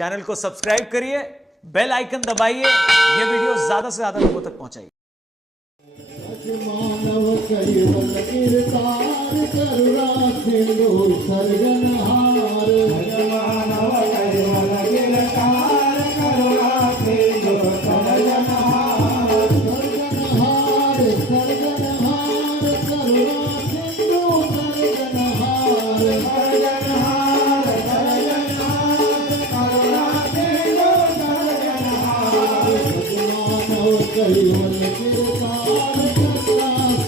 Channel को subscribe करिए, bell icon दबाइए, ये वीडियो ज्यादा से ज्यादा लोगों तक पहुंचाइए। मानव कैवल कीर्तार करुणा सिंधु सर्जनहार मानव कैवल कीर्तार करुणा सिंधु सर्जनहार सर्जनहार सर्जनहार करुणा सिंधु सर्जनहार सर्जनहार सर्जनहार करुणा सिंधु सर्जनहार मानव कैवल कीर्तार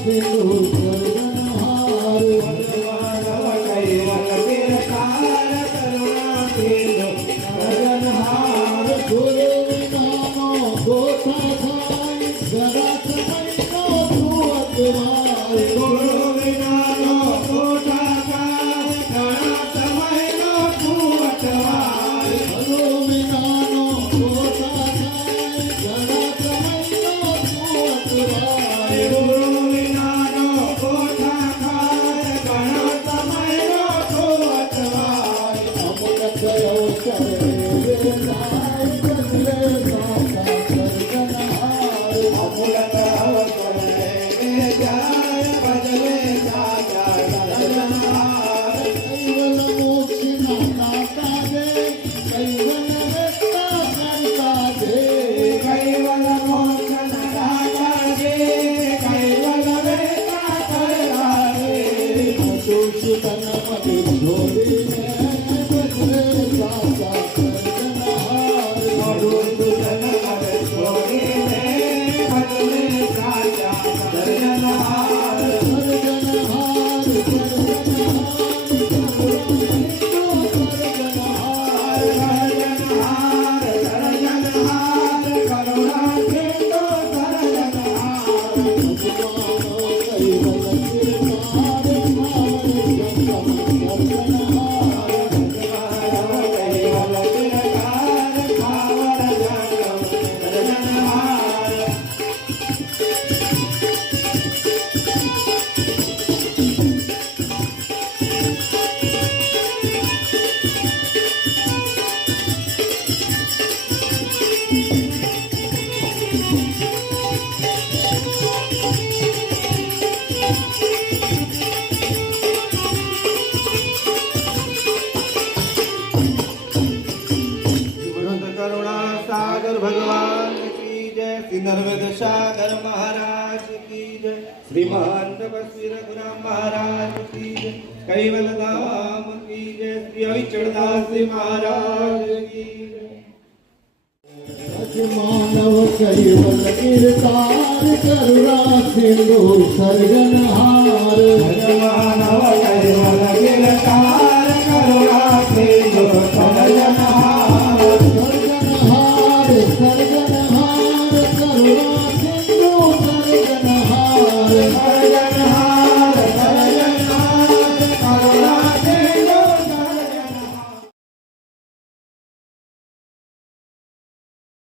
सिंधु सर्जनहार मानव कैवल कीर्तार करुणा सिंधु सर्जनहार गुरु नामो गोथा खाई जरा समझो तू अतवार गुरु नामो गोथा खाई जरा समझो तू अतवार गुरु नामो गोथा खाई जरा समझो तू अतवार गुरु भगवान की जय। श्री नर्मद सागर महाराज की जय। श्रीमान तपस्वी रघुराम महाराज की जय। कैवल धाम की जय। श्री अविचरदास महाराज की जय। मानव कैवल कीर्तार करुणा सिंधु सर्जनहार मानव कैवल कीर्तार